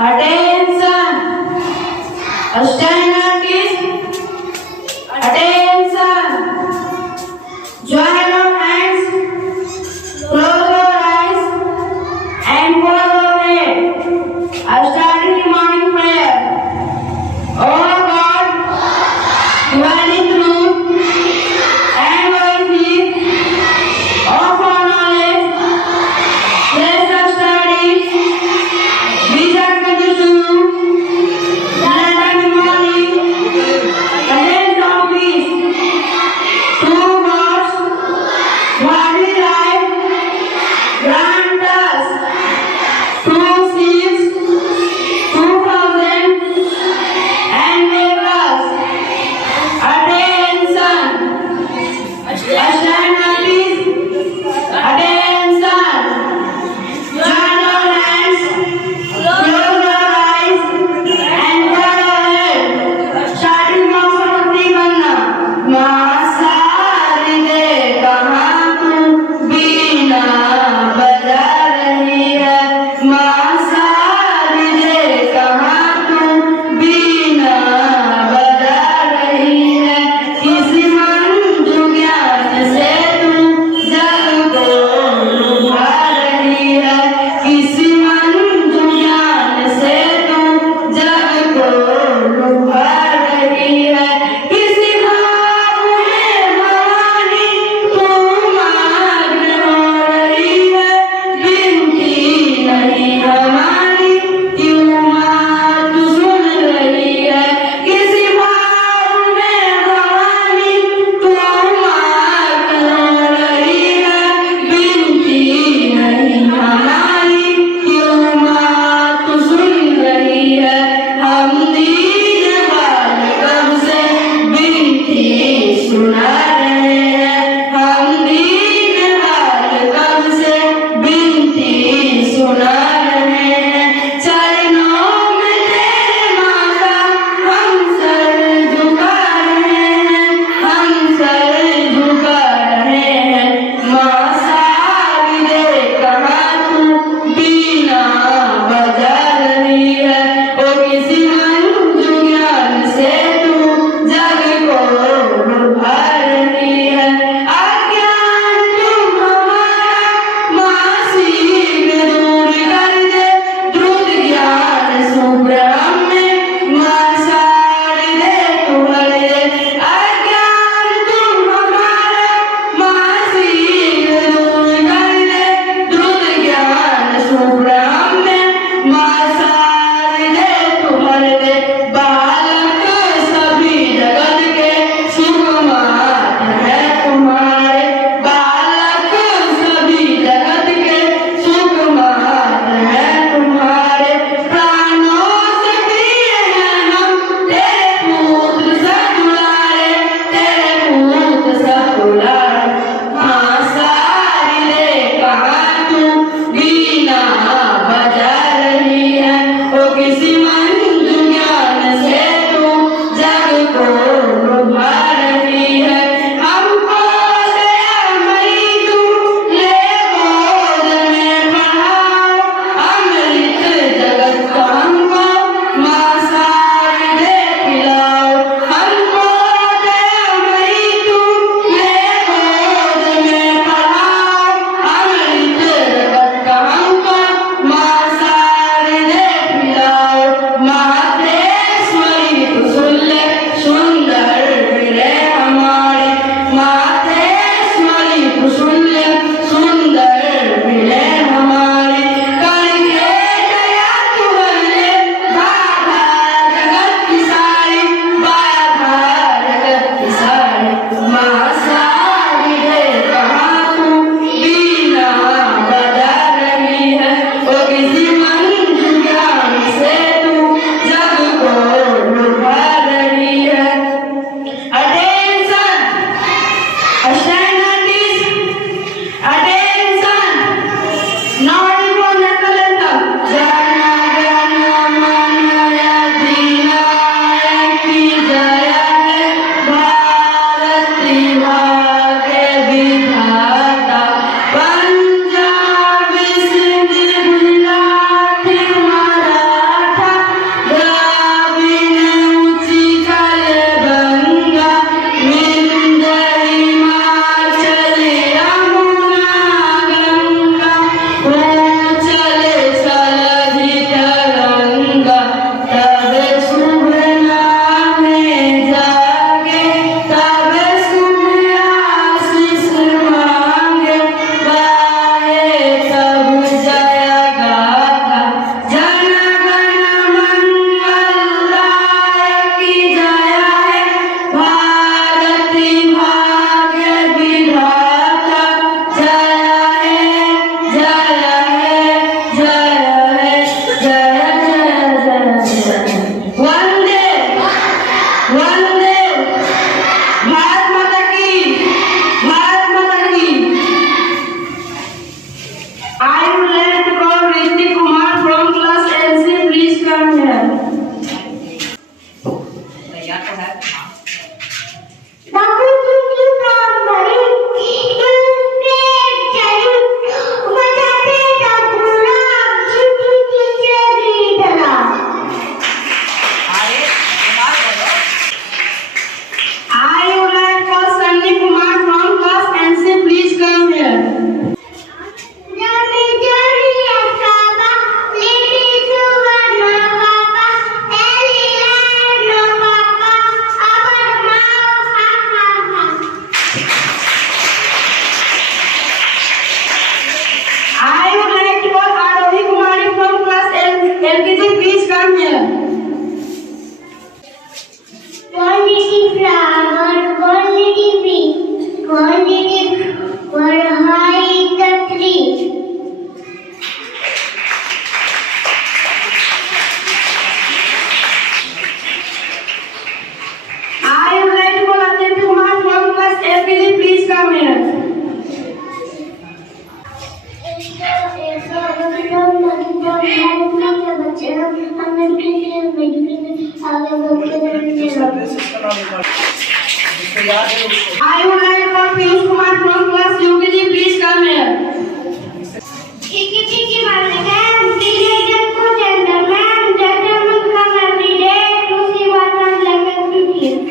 Attention! Standard attention! Join your hands, close your eyes, and bow your head. I started the morning prayer. Oh God, you are in the room and worthy of our knowledge. Bless our studies. We are going to do that every morning. Attend office. 2 words. What we like. Grant us 2 seats, 2,000, and make us attention. Stand up, please. Attention. Join your hands, close your eyes, and bow your head. Starting from Saraswati Vanna. मासारी दे कहाँ तू बीना बजा रही है मासारी दे कहाँ तू बीना बजा रही है किसी मंजू ज्ञान से तू जग को लुभा रही है किसी मंजू ज्ञान से तू जग को लुभा रही है किसी भाव में भवानी तू मग्न हो रही है बिनती नहीं हमारी क्यों माँ तू सुन रही है किसी भाव में भवानी तू मग्न हो रही है बिनती नहीं हमारी क्यों माँ तू सुन रही है हम दीन बाल कब से बिनती सुना रहे हैं हम दीन बाल कब से बिनती सुना रहे हैं चरणों में तेरे माता हम सर झुका रहे हैं हम सर झुका रहे हैं माँ सारी दे कहाँ तू बीना बजा रही है ओ किसी मंजू ज्ञान से तू जग को लुभा रही है अज्ञान तुम हमारा माँ शीघ्र दूर कर दे द्रुत ज्ञान सुब्रह्म में माँ सारी दे तू भर दे अज्ञान तुम हमारा माँ शीघ्र दूर कर दे द्रुत ज्ञान सुब्रह्म में माँ सारी दे तू भर दे बालक सभी जगत के सुकुमार है तुम्हारे बालक सभी जगत के सुकुमार है तुम्हारे प्राणों से I would like for Piyush Kumar from class UKG, please come here. Tiki tiki ma'am, ladies and gentlemen, gentlemen come every day to see what my language prepares.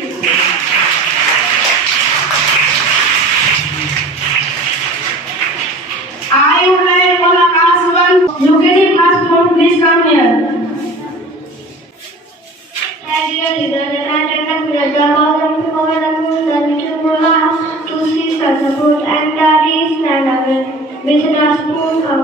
I would like for the class 1 UKG class 4, please come here. Dear leaders, and attendant the job of the to see such a good and the reason and with the spoon of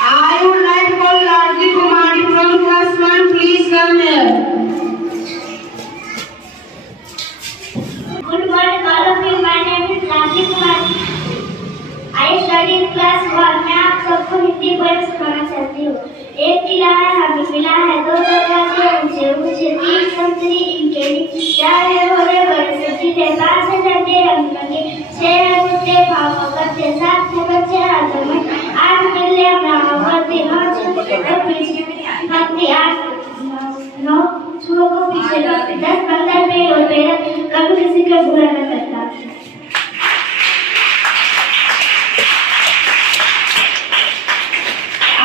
I would like for Larji Kumari from class 1, please come here. Good morning, all of you. My name is Raji Kumari. I study in class 1. मैं आप सबको हिंदी पोएम सुनाना चाहती हूँ। एक किला है, हमें मिला है 2 दरवाजे ऊंचे ऊंचे 3 संतरी इनके नीचे 4 है भोरे भरे सजीले 5 है झंडे रंग बिरंगे 6 है कुत्ते भागो करते 7 है बच्चे हाथों में 8 बिल्लियाँ भागो करती 9 छुपे को पीछे भक्ति 8 9 छुओं को पीछे रखते 10 15 पेड़ होते हैं कभी किसी का बुरा न करता।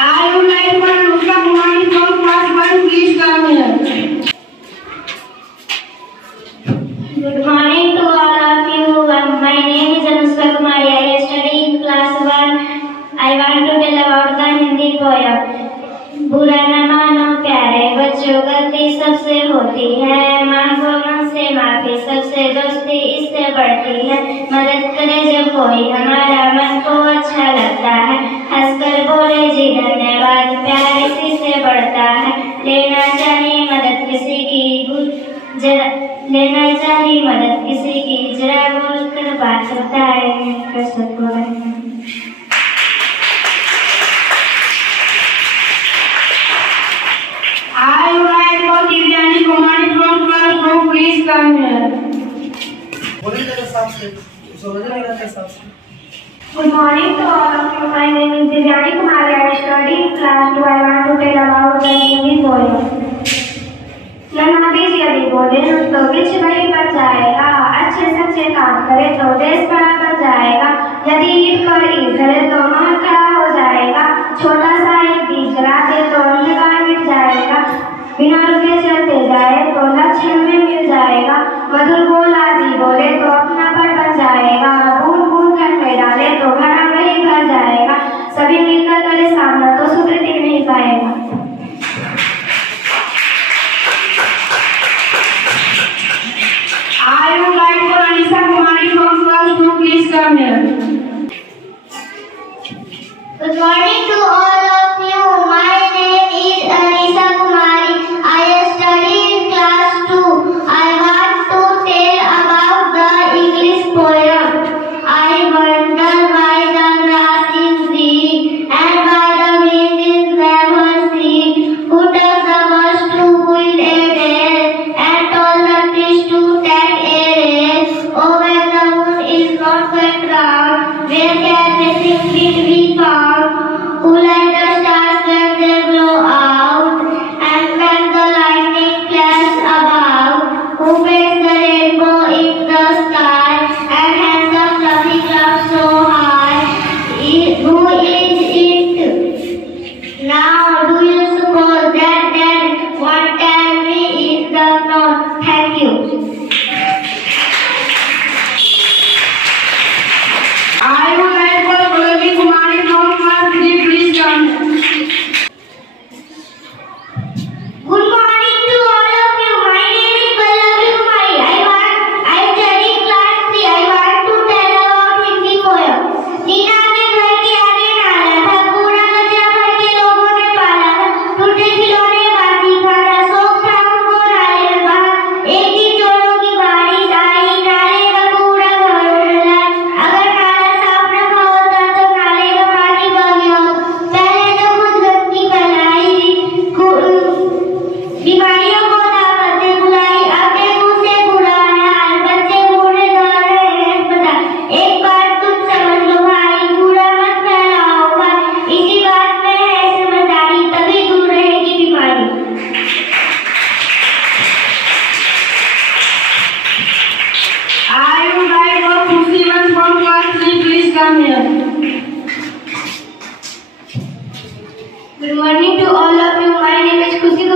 I would like for Anushka Kumari from class 1, please come here. Good morning to all of you. My name is Anushka Kumari. I study in class 1. I want to tell about the Hindi poem. बुरा न मानो प्यारे बच्चों गलती सबसे होती है मांगो मन से माफी सबसे दोस्ती इससे बढ़ती है मदद करे जब कोई हमारा मन को अच्छा लगता है हंसकर बोले जी धन्यवाद प्यार इसी से बढ़ता है लेना चाहिए मदद किसी की लेना चाहिए मदद किसी की जरा बोल कर बात बताए कर सबको I would like for Divyani Kumari from class 2, please come here. Good morning to all of you. My name is Divyani Kumari. I study in class 2. I want to tell about the Hindi poem. नन्हा बीज यदि बोले तो बीज वही बच जाएगा अच्छे सच्चे काम करे तो देश बड़ा बन जाएगा यदि ईद पर ईद करे तो महल खड़ा हो जाएगा छोटा सा एक बीज जला दे तो अंधकार मिट जाएगा बिना रुके चलते जाए तो लक्ष्य में मिल जाएगा मधुर बोल आदि बोले तो अपना पर बन जाएगा बूंद बूंद घर में डाले तो घड़ा वही भर जाएगा सभी मिलकर करे सामना तो सूत्र टिक नहीं पाएगा। I would like for Anisha Kumari from class 2, please come here. Good morning to all of you. My name is Anisha Kumari. I study in class 2. I want to tell about the English poem. I wonder why the grass is green and why the wind is never seen. Who does the birds to build a nest and told the trees to take a rest? Oh, when the moon is not quite round, where can missing wind be found? Who light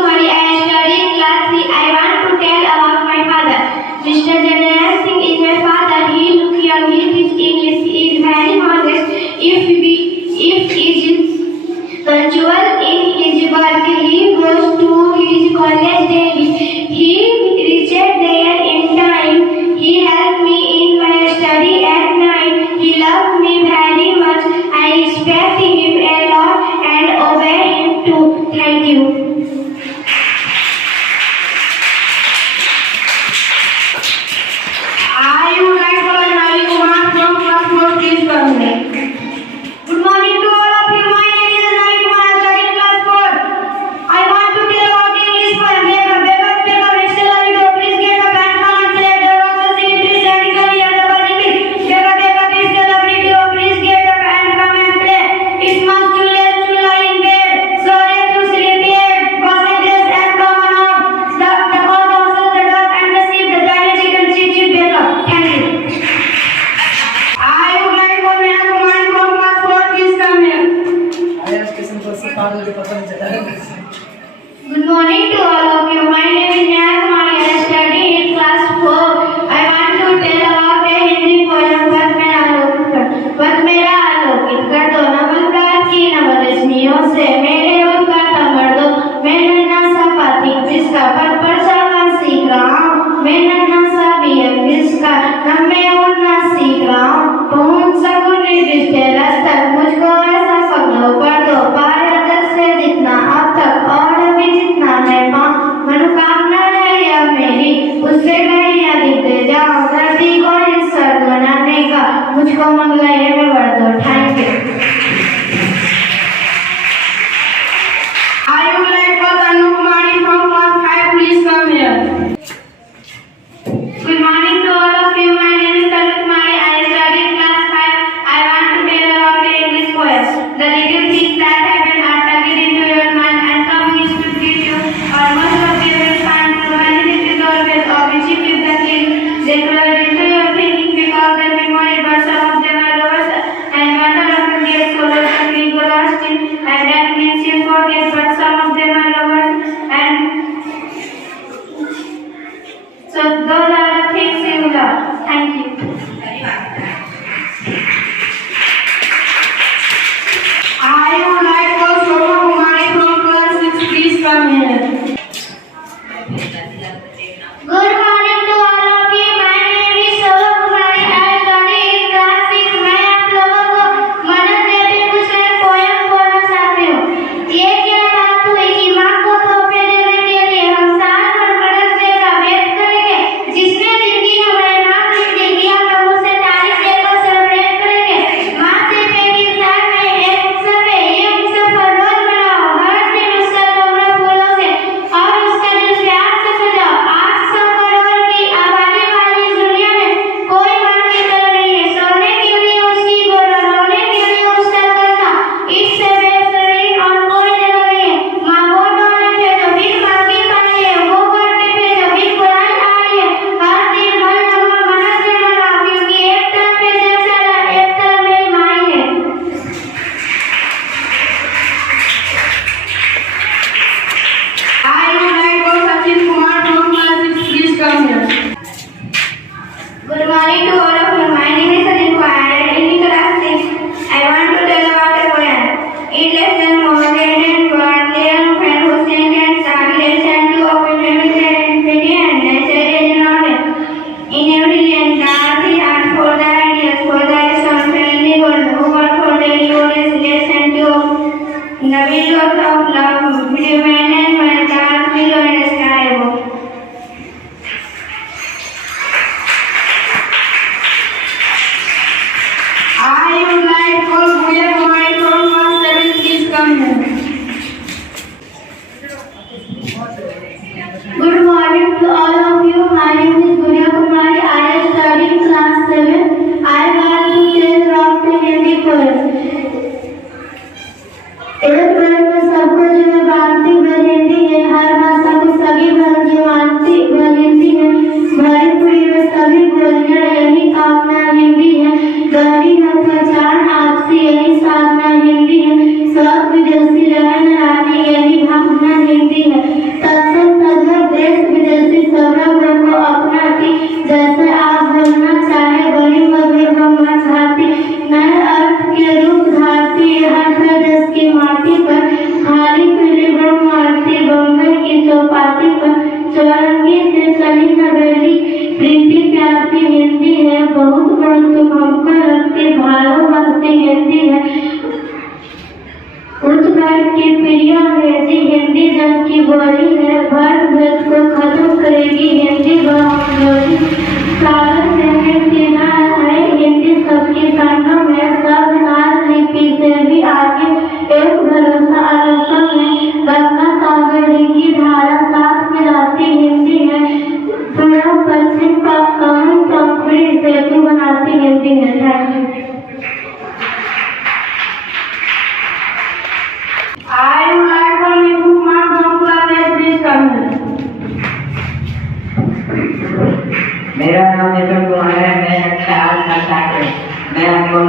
Kumari. I study in class 3. I want to tell about my father. Mr. Janayal Singh is my father. He look young. He teach English. He is very modest. If he is punctual in his work, he goes to his college daily. He reaches there in time. He helps me in my study at night. He loves me very much. I respect him a lot and obey him too. Thank you. I would like to Ravi Kumar from class 4. Please come here. Good morning to all of you. My name is Ravi Kumar. I study in class 4. I want to tell about English poem. Next slide. Please get up and come and say there was a sing it radically and the English. Please get up and come and play. It's much too late to lie in bed. Sorry to sleep yet. Passengers and common out. The cold houses, the dog and the sheep, the tiny chicken, chip, wake up. Thank you. I would like to Meena Kumar from class 4. Please come here. Good morning to all of you. My name is Neha Kumari. I study in class 4. I want to tell about a Hindi poem. पथ मेरा आलोकित कर दो नमस्कार की नवरश्मियों से मेरे ओर का कमर दो मैं नन्हा सा पाथी जिसका पथ पर चलना सीख रहा हूँ मैं नन्हा सा बीएम जिसका नम में उड़ना सीख रहा हूँ पहुँच सकूँ निर्दिष्ट रास्ता मुझको ऐसा पकड़ो पढ़ दो पाया जग से जितना अब तक और अभी जितना मैं पाऊँ मनोकामना है या मेरी उससे कहीं अधिक जाओ धरती को इस स्वर्ग बनाने का मुझको मंगलाए में बढ़ दो thank you I would like to Tanu Kumari from class 5. Please come here. Good morning to all of you. My name is Tanu Kumari. I study in class 5. I want to tell about the English poem. The little things that happen are tugged into your mind and coming is to greet you. Or most of them will find you when it is always of which you keep the king. They flow into your thinking because they memory, but some of them are lost and wonder often gets so lost and we go lost in, and that means you forget, but some of them are lost and so those are the things you love. Thank you. I would like to Shobha Kumari from class 6. Please come here. Good morning to all of you. My name is Shobha Kumari. I study in class 6. मैं आप लोगों को मदद देते कुछ एक पोएम बोलना चाहती हूँ। ये क्या बात हुई कि माँ को तोहफे देने के लिए हम साल भर बरस देगा वेट करेंगे जिसने जिंदगी हमारे नाम लिख दी कि हम लोग उसे तारीफ देकर सेलिब्रेट करेंगे। माँ सिर्फ एक इंसान नहीं एक उत्सव है। ये उत्सव हर रोज मनाओ हर दिन उसका तोहफा फूलों से और उसका दिल प्यार से सजाओ। 800 करोड़ की आबादी वाली इस दुनिया में कोई माँ की तरह नहीं है। सोने के लिए उसकी गोरा रोने के लिए उसका कंधा इससे बेहतरीन और कोई जगह नहीं है। माँ वो डोले थे जो बिन मांगी पाई है वो करते थे जो बिन बुलाई आई है। हर दिन हर लम्हा मनस से मनाओ क्योंकि एक तरफ है जलसाला एक तरफ मेरी माई है। I would like to Sachin Kumar from class 6. Please come here. Good morning to all of you. My name is Sajin Kumar. I am in class 6. I want to tell about a poem. It less than more than one layer of friend who sing and sang listen to open with their infinity and nature is knowledge. In every land, the art for the ideas, for the son, friendly world, over for the universe, listen to the windows of love, human and my dark below and sky above. I would like to Bhuya Kumari from class 7. Please come here. Good morning to all of you. My name is Bhuya Kumari. I study in class 7. I want to tell about the Hindi poem. एक बार में सबको जो है बांटती वह हिंदी है हर भाषा को सभी भाषा मानती वह हिंदी है भरी पूरी में सभी बोलियां यही कामना हिंदी है गहरी है पहचान आपसी यही साधना हिंदी है सब विदेशी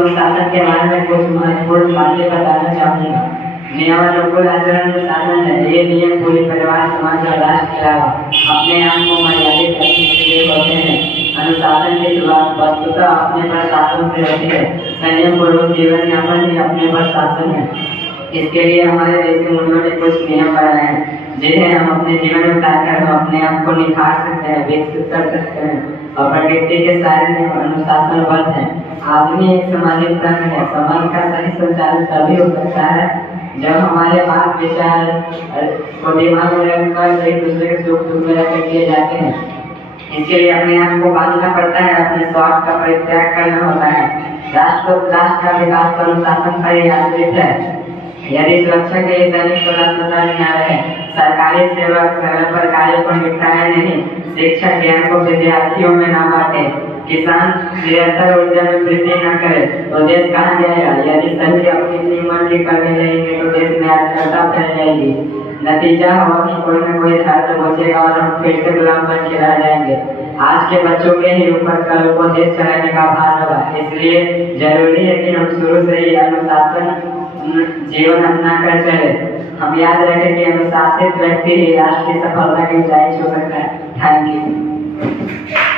अनुशासन के बारे में कुछ महत्वपूर्ण बातें बताना चाहूँगा। नियम और अनुकूल आचरण अनुशासन है। ये नियम पूरे परिवार, समाज और राष्ट्र के अलावा अपने आप को मर्यादित रखने के लिए होते हैं। अनुशासन की शुरुआत वस्तुतः अपने पर शासन से होती है। संयम पूर्वक जीवन यापन ही अपने पर शासन है। इसके लिए हमारे देश के मूल्यों ने कुछ नियम बनाए हैं जिन्हें हम अपने जीवन में उतारकर हम अपने आप को निखार सकते हैं, विकसित कर सकते हैं। और प्रकृति के सारे नियम अनुशासनबद्ध हैं। आदमी एक सामाजिक प्राणी है। समाज का सही संचालन तभी हो सकता है जब हमारे बात विचार को दिमाग में रखकर एक दूसरे के सुख दुख में रखकर किए जाते हैं। इसके लिए अपने आप को बांधना पड़ता है, अपने स्वार्थ का परित्याग करना होता है। राष्ट्र का विकास तो अनुशासन पर ही आधारित है। यदि सुरक्षा के लिए सैनिक स्वतंत्रता नहीं आ रहे, सरकारी सेवक समय पर कार्य को निपटाए नहीं, शिक्षा ज्ञान को विद्यार्थियों में न बांटे, किसान निरंतर ऊर्जा में वृद्धि न करे तो देश कहाँ जाएगा। यदि सभी अपनी मर्जी करने लगेंगे तो देश में अराजकता फैल जाएगी। नतीजा होगा कि कोई न कोई धर्म बचेगा और हम फिर से गुलाम बन के रह जाएंगे। आज के बच्चों के ही ऊपर कल को देश चलाने का भार होगा। इसलिए जरूरी है कि हम शुरू से ही अनुशासन जीवन अपना कर चले। हम याद रखें कि अनुशासित व्यक्ति ही राष्ट्र की सफलता की ऊंचाई छू सकता है। Thank you.